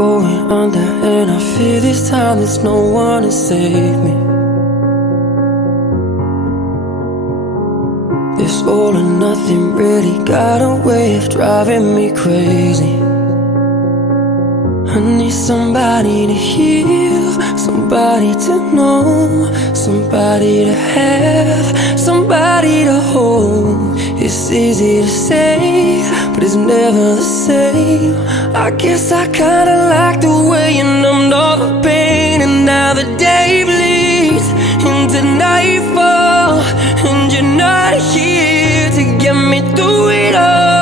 going under, and I fear this time there's no one to save me. This all or nothing really got a way of driving me crazy. I need somebody to heal, somebody to know, somebody to have, somebody to hold. It's easy to say, but it's never the same. I guess I kinda like the way you numbed all the pain, and now the day bleeds into nightfall, and you're not here to get me through it all.